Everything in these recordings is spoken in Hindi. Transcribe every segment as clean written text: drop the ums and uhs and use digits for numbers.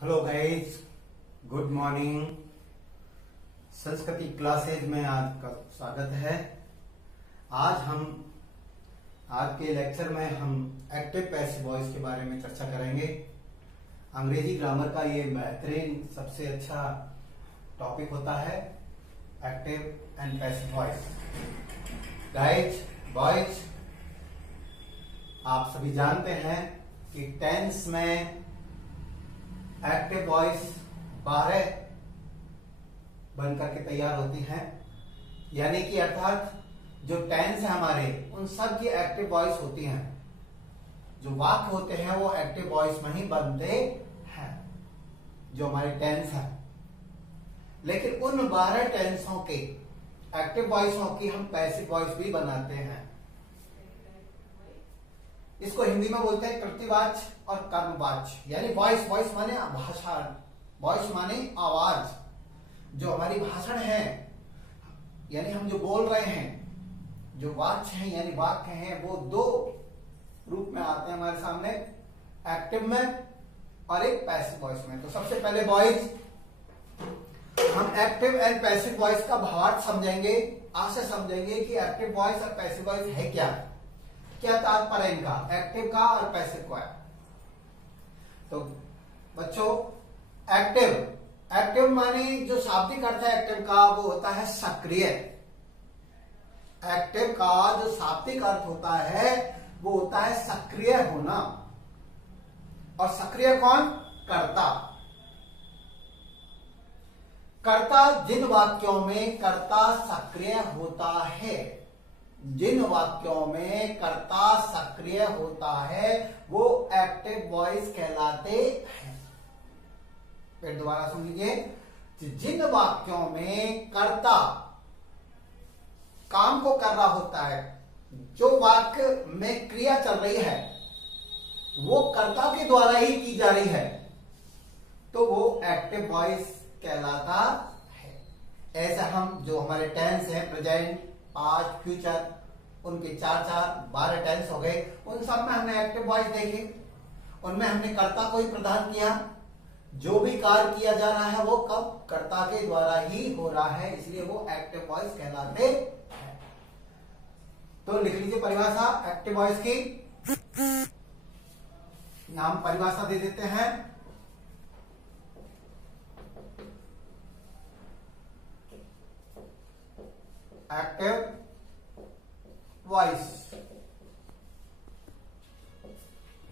Hello guys, good morning. संस्कृति क्लासेज में आपका स्वागत है। आज के लेक्चर में हम एक्टिव पैसिव वॉइस के बारे में चर्चा करेंगे। अंग्रेजी ग्रामर का ये बेहतरीन सबसे अच्छा टॉपिक होता है active and passive voice. Guys, boys, आप सभी जानते हैं कि टेंस में एक्टिव वॉइस 12 बनकर के तैयार होती हैं, यानी कि अर्थात जो टेंस है हमारे उन सब की एक्टिव वॉइस होती हैं। जो वाक्य होते हैं वो एक्टिव वॉइस में ही बनते हैं, जो हमारे टेंस है। लेकिन उन 12 टेंसों के एक्टिव वॉइसों की हम पैसिव वॉइस भी बनाते हैं। इसको हिंदी में बोलते हैं कृतिवाच्य और कर्मवाच्य, यानी वॉइस। वॉइस माने भाषा, वॉइस माने आवाज। जो हमारी भाषण है, यानी हम जो बोल रहे हैं, जो वाच्य हैं यानी वाक्य हैं, वो दो रूप में आते हैं हमारे सामने, एक्टिव में और एक पैसिव वॉइस में। तो सबसे पहले बॉयज हम एक्टिव एंड पैसिव वॉइस का भावार्थ समझेंगे। आज से समझेंगे कि एक्टिव वॉइस और पैसिव वॉइस है क्या तात्पर्य इनका, एक्टिव का और पैसिव का। तो बच्चों, एक्टिव माने जो शाब्दिक अर्थ है एक्टिव का वो होता है सक्रिय। एक्टिव का जो शाब्दिक अर्थ होता है वो होता है सक्रिय होना। और सक्रिय कौन? कर्ता। कर्ता जिन वाक्यों में कर्ता सक्रिय होता है, जिन वाक्यों में कर्ता सक्रिय होता है वो एक्टिव वॉइस कहलाते हैं। फिर दोबारा सुन लीजिए। जिन वाक्यों में कर्ता काम को कर रहा होता है, जो वाक्य में क्रिया चल रही है वो कर्ता के द्वारा ही की जा रही है, तो वो एक्टिव वॉइस कहलाता है। ऐसा हम जो हमारे टेंस है, प्रेजेंट, पास्ट, फ्यूचर, उनके 12 टेंस हो गए। उन सब में हमने एक्टिव वॉइस देखे। उनमें हमने कर्ता को ही प्रदान किया। जो भी कार्य किया जा रहा है वो कब कर्ता के द्वारा ही हो रहा है, इसलिए वो एक्टिव वॉइस कहलाते हैं। तो लिख लीजिए परिभाषा एक्टिव वॉइस की। नाम परिभाषा दे देते हैं। एक्टिव वॉइस,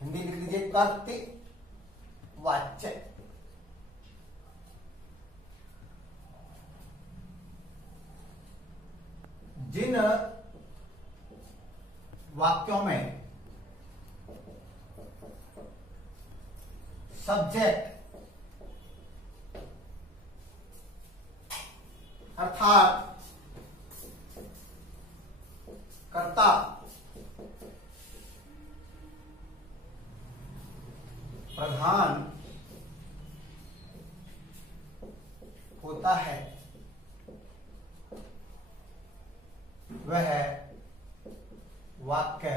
हिंदी लिख लीजिए कर्तृवाच्य। जिन वाक्यों में सब्जेक्ट अर्थात कर्ता प्रधान होता है वह वाक्य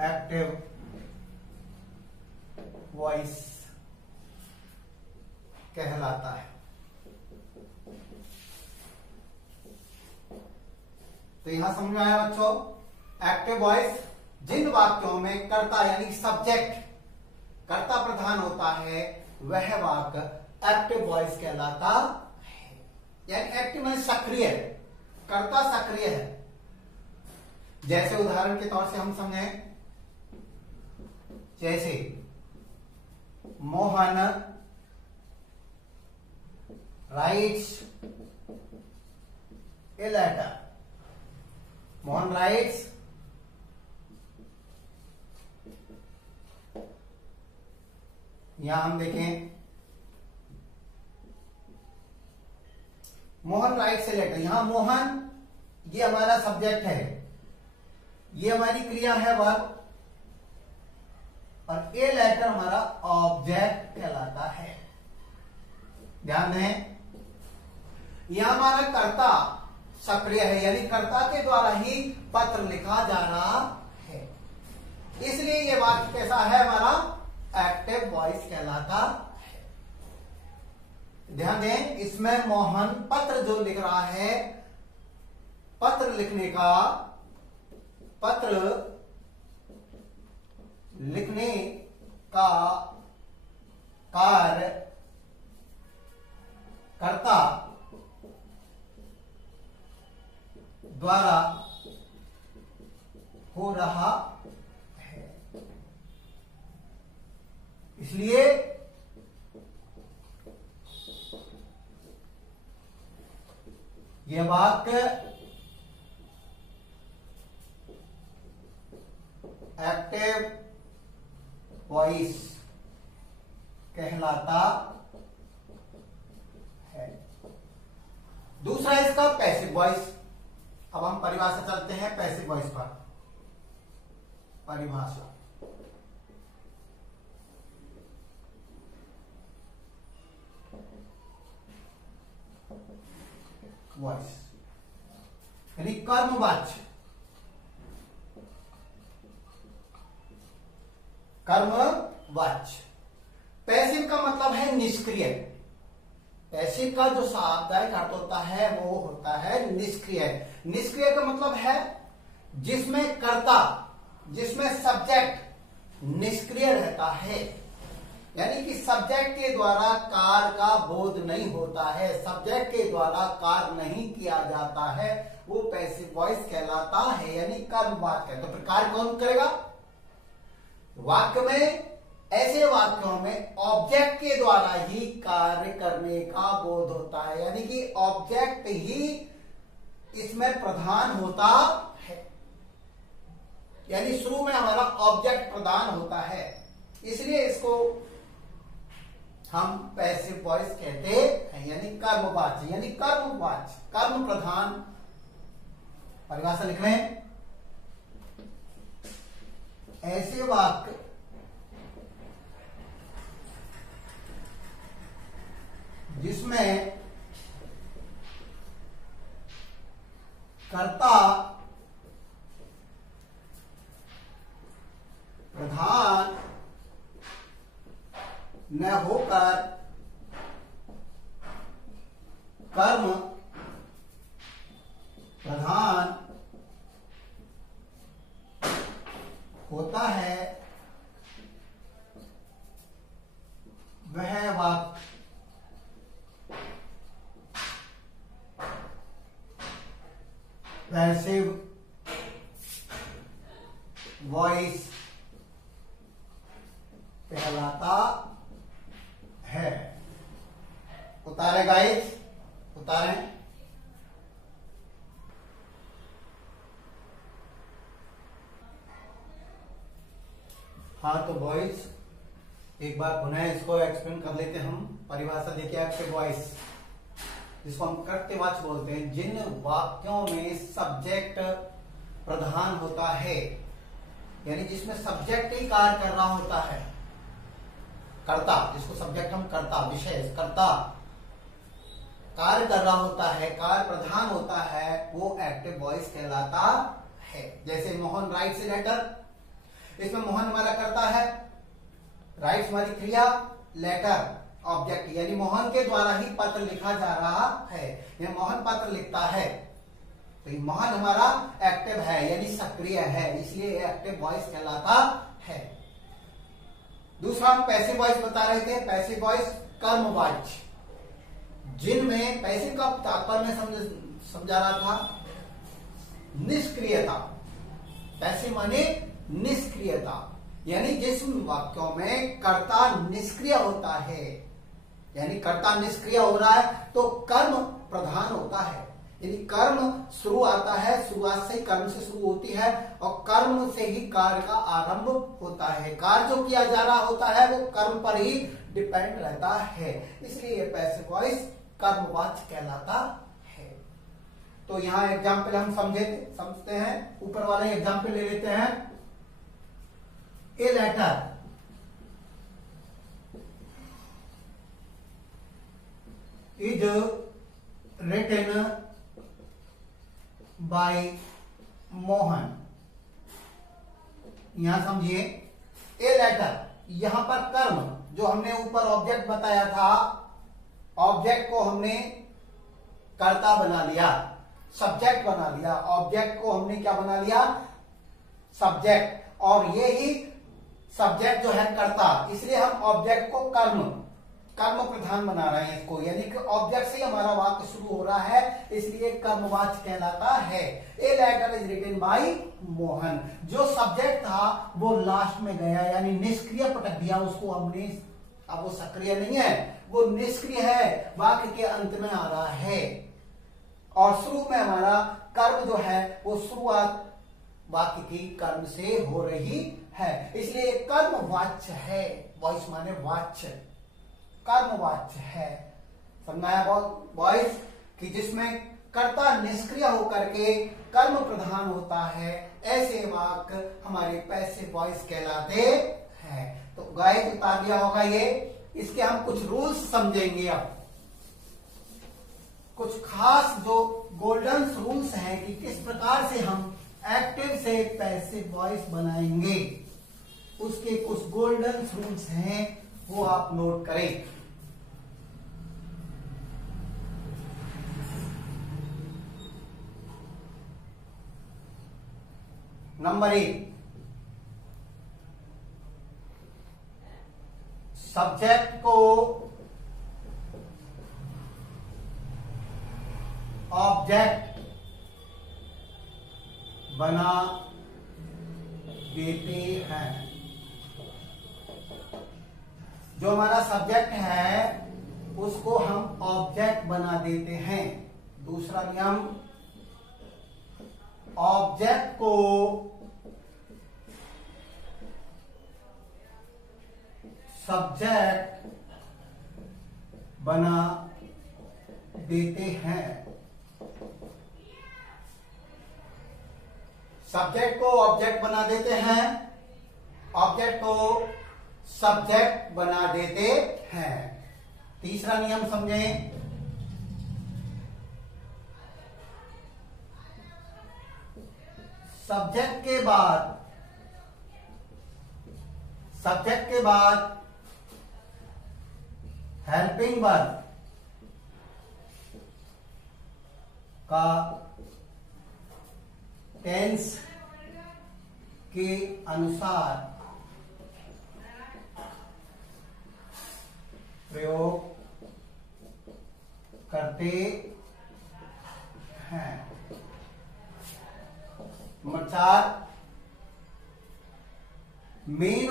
एक्टिव वॉइस कहलाता है। तो यहां समझ में आया बच्चों, एक्टिव वॉइस जिन वाक्यों में कर्ता यानी सब्जेक्ट कर्ता प्रधान होता है वह वाक्य एक्टिव वॉइस कहलाता है। यानी एक्टिव में सक्रिय, कर्ता सक्रिय है। जैसे उदाहरण के तौर से हम समझे, जैसे Mohan writes a letter. Mohan writes यहां हम देखें, मोहन राइट्स ए लेटर। यहां मोहन ये हमारा सब्जेक्ट है, ये हमारी क्रिया है वर्ब, और ए लेटर हमारा ऑब्जेक्ट कहलाता है। ध्यान दें, यहां हमारा कर्ता सक्रिय है, यानी कर्ता के द्वारा ही पत्र लिखा जा रहा है, इसलिए ये वाक्य कैसा है हमारा वॉइस कहलाता है। ध्यान दें, इसमें मोहन पत्र जो लिख रहा है, पत्र लिखने का कार्य कर्ता द्वारा हो रहा है। इसलिए यह वाक्य एक्टिव वॉइस कहलाता है। दूसरा इसका पैसिव वॉइस। अब हम परिभाषा चलते हैं पैसिव वॉइस पर। परिभाषा, वॉइस यानी कर्मवाच्य। कर्मवाच्य। पैसिव का मतलब है निष्क्रिय। पैसिव का जो शाब्दिक अर्थ होता है वो होता है निष्क्रिय। निष्क्रिय का मतलब है जिसमें कर्ता, जिसमें सब्जेक्ट निष्क्रिय रहता है, यानी कि सब्जेक्ट के द्वारा कार्य का बोध नहीं होता है, सब्जेक्ट के द्वारा कार्य नहीं किया जाता है, वो पैसिव वॉइस कहलाता है, यानी कर्मवाच्य। तो फिर कार्य कौन करेगा? वाक्य में, ऐसे वाक्यों में ऑब्जेक्ट के द्वारा ही कार्य करने का बोध होता है, यानी कि ऑब्जेक्ट ही इसमें प्रधान होता है, यानी शुरू में हमारा ऑब्जेक्ट प्रधान होता है, इसलिए इसको हम पैसिव वॉइस कहते हैं, यानी कर्मवाच्य, यानी कर्मवाच्य, कर्म प्रधान। परिभाषा लिख रहे हैं, ऐसे वाक्य जिसमें कर्ता प्रधान न होकर कर्म प्रधान होता है, वह वाक्य पैसिव वॉइस कहलाता है। उतारे गाइस, उतारें। हाँ, तो वॉइस एक बार पुनः इसको एक्सप्लेन कर लेते हैं हम। परिभाषा देखिए, एक्टिव वॉइस जिसको हम कर्तव्यवाच्य बोलते हैं, जिन वाक्यों में सब्जेक्ट प्रधान होता है, यानी जिसमें सब्जेक्ट ही कार्य कर रहा होता है, कर्ता, जिसको सब्जेक्ट हम कर्ता, विषय कर्ता कार्य कर रहा होता है, कार्य प्रधान होता है, वो एक्टिव वॉइस कहलाता है। जैसे मोहन राइट्स ए लेटर, इसमें मोहन हमारा कर्ता है, राइट्स हमारी क्रिया, लेटर ऑब्जेक्ट, यानी मोहन के द्वारा ही पत्र लिखा जा रहा है, यह मोहन पत्र लिखता है, तो ये मोहन हमारा एक्टिव है, यानी सक्रिय है, इसलिए एक्टिव वॉइस कहलाता है। दूसरा हम पैसिव वॉइस बता रहे थे। पैसिव वॉइस कर्मवाच्य, जिनमें पैसिव का तात्पर्य में समझा रहा था निष्क्रियता। पैसिव माने निष्क्रियता, यानी जिस वाक्यों में कर्ता निष्क्रिय होता है, यानी कर्ता निष्क्रिय हो रहा है तो कर्म प्रधान होता है, यानी कर्म शुरू आता है, शुरुआत से ही कर्म से शुरू होती है और कर्म से ही कार्य का आरंभ होता है। कार्य जो किया जा रहा होता है वो कर्म पर ही डिपेंड रहता है, इसलिए ये पैसिव वॉइस कर्मवाच्य कहलाता है। तो यहाँ एग्जाम्पल हम समझते हैं, ऊपर वाला एग्जाम्पल ले लेते हैं। A letter is written by Mohan. यहां समझिए, ए लेटर, यहां पर कर्म जो हमने ऊपर ऑब्जेक्ट बताया था, ऑब्जेक्ट को हमने कर्ता बना लिया, सब्जेक्ट बना लिया। ऑब्जेक्ट को हमने क्या बना लिया? सब्जेक्ट। और ये ही सब्जेक्ट जो है कर्ता, इसलिए हम ऑब्जेक्ट को कर्म प्रधान बना रहे हैं इसको, यानी कि ऑब्जेक्ट से ही हमारा वाक्य शुरू हो रहा है, इसलिए कर्मवाच्य कहलाता है। A letter is written by Mohan. जो सब्जेक्ट था वो लास्ट में गया, यानी निष्क्रिय पटक दिया उसको हमने। अब वो सक्रिय नहीं है, वो निष्क्रिय है, वाक्य के अंत में आ रहा है। और शुरू में हमारा कर्म जो है वो शुरुआत वाक्य की कर्म से हो रही है, इसलिए कर्मवाच्य है। वॉइस माने वाच्य, कर्मवाच्य है। समझाया वॉइस कि जिसमें कर्ता निष्क्रिय होकर के कर्म प्रधान होता है, ऐसे वाक्य हमारे पैसिव वॉइस कहलाते हैं। तो गाइस उतार दिया होगा ये। इसके हम कुछ रूल्स समझेंगे। अब कुछ खास जो गोल्डन रूल्स हैं कि किस प्रकार से हम एक्टिव से पैसिव वॉइस बनाएंगे, उसके कुछ गोल्डन रूल्स हैं, वो आप नोट करें। नंबर 1, सब्जेक्ट को ऑब्जेक्ट बना देते हैं। जो हमारा सब्जेक्ट है उसको हम ऑब्जेक्ट बना देते हैं। दूसरा नियम, ऑब्जेक्ट को सब्जेक्ट बना देते हैं। सब्जेक्ट को ऑब्जेक्ट बना देते हैं, ऑब्जेक्ट को सब्जेक्ट बना देते हैं। तीसरा नियम समझें, सब्जेक्ट के बाद हेल्पिंग वर्ब का टेंस के अनुसार प्रयोग करते हैं। नंबर 4, मेन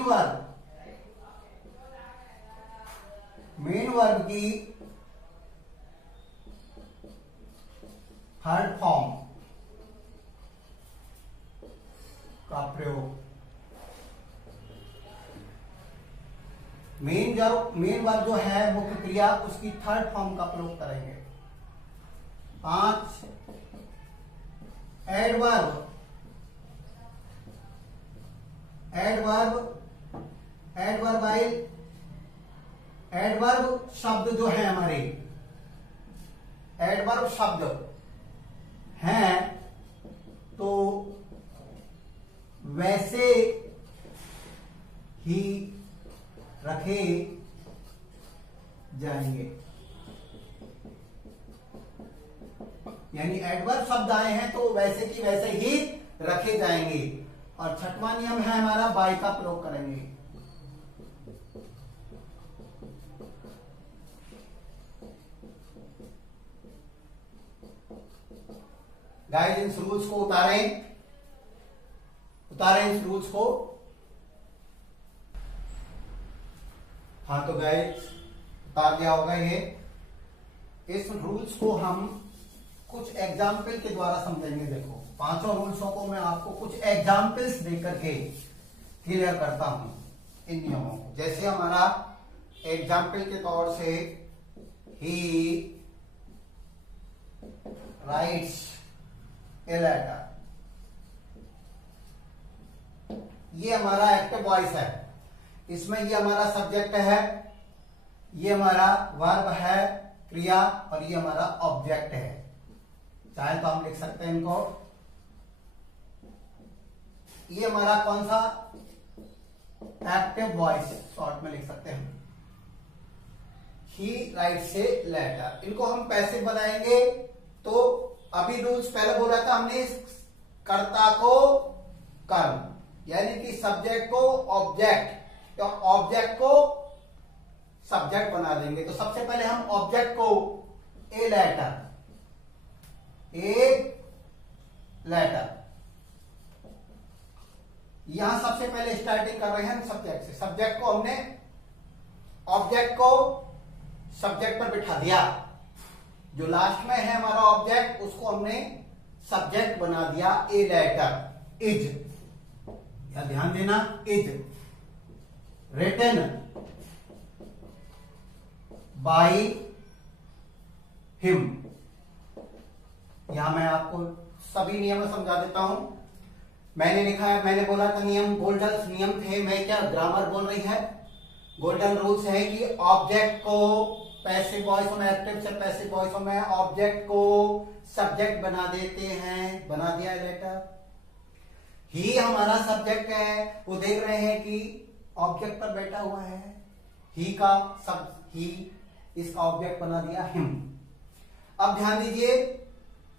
वर्ब की थर्ड फॉर्म का प्रयोग। मेन वर्ब जो है मुख्य क्रिया, उसकी थर्ड फॉर्म का प्रयोग करेंगे। 5, एडवर्ब शब्द जो है हमारे, एडवर्ब शब्द हैं तो वैसे ही रखे जाएंगे। यानी एडवर्ब शब्द आए हैं तो वैसे की वैसे ही रखे जाएंगे। और छठवां नियम है हमारा, बाय का प्रयोग करेंगे। गाइस इन रूल्स को उतारें इस रूल्स को। हाँ तो गाइस उतार दिया होगा ये। इस रूल्स को हम कुछ एग्जाम्पल के द्वारा समझेंगे। देखो, पांचों रूल्सों को मैं आपको कुछ एग्जाम्पल्स देकर के क्लियर करता हूं इन नियमों को। जैसे हमारा एग्जाम्पल के तौर से, ही राइट्स ए लेटर, ये हमारा एक्टिव वॉइस है। इसमें ये हमारा सब्जेक्ट है, ये हमारा वर्ब है, क्रिया, और ये हमारा ऑब्जेक्ट है। चाहे तो हम लिख सकते हैं इनको, ये हमारा कौन सा एक्टिव वॉइस, शॉर्ट में लिख सकते हैं। He writes a letter. इनको हम पैसिव बनाएंगे। तो अभी रूल्स पहले बोला था हमने, कर्ता को कर्म, यानी कि सब्जेक्ट को ऑब्जेक्ट या ऑब्जेक्ट को सब्जेक्ट बना देंगे। तो सबसे पहले हम ऑब्जेक्ट को ए लेटर, यहां सबसे पहले स्टार्टिंग कर रहे हैं सब्जेक्ट से। सब्जेक्ट को हमने ऑब्जेक्ट को सब्जेक्ट पर बिठा दिया। जो लास्ट में है हमारा ऑब्जेक्ट, उसको हमने सब्जेक्ट बना दिया ए लेटर। इज, या ध्यान देना, इज रिटन बाय हिम। यहां मैं आपको सभी नियम समझा देता हूं। मैंने लिखा है, मैंने बोला था नियम, गोल्डन नियम थे। मैं क्या ग्रामर बोल रही है, गोल्डन रूल्स है कि ऑब्जेक्ट को पैसिव वॉइस में, एक्टिव से पैसिव वॉइस में ऑब्जेक्ट को सब्जेक्ट बना देते हैं। बना दिया लेटर। ही हमारा सब्जेक्ट है। वो देख रहे हैं कि ऑब्जेक्ट पर बैठा हुआ है, ही का ही इसका ऑब्जेक्ट बना दिया हिम। अब ध्यान दीजिए,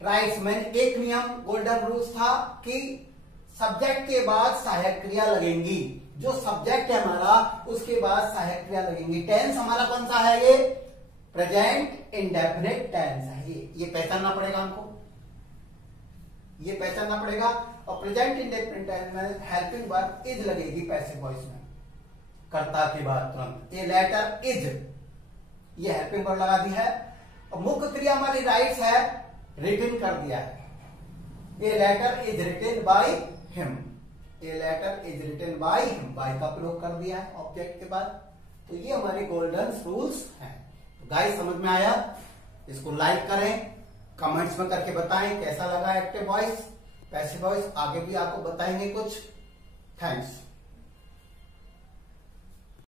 राइट्स में एक नियम गोल्डन रूल्स था कि सब्जेक्ट के बाद सहायक क्रिया लगेंगी। जो सब्जेक्ट है हमारा, उसके बाद सहायक क्रिया लगेंगी। टेंस हमारा कौन सा है? ये प्रेजेंट इंडेफिनिट टेंस है। ये पहचानना पड़ेगा हमको, ये पहचानना पड़ेगा। और प्रेजेंट इंडेफिनिट टेंस में हेल्पिंग वर्ब इज लगेगी पैसिव वॉइस में, कर्ता के बाद तुरंत। ए लेटर इज, ये हेल्पिंग वर्ब लगा दी है। और मुख्य क्रिया हमारी राइट्स है, रिटन कर दिया है। A letter is written by him, a letter is written by him, by का प्रयोग कर दिया है ऑब्जेक्ट के बाद। तो ये हमारे गोल्डन रूल्स हैं। तो गाइस समझ में आया? इसको लाइक करें, कमेंट्स में करके बताएं कैसा लगा एक्टिव वॉइस, पैसिव वॉइस। आगे भी आपको बताएंगे कुछ। थैंक्स।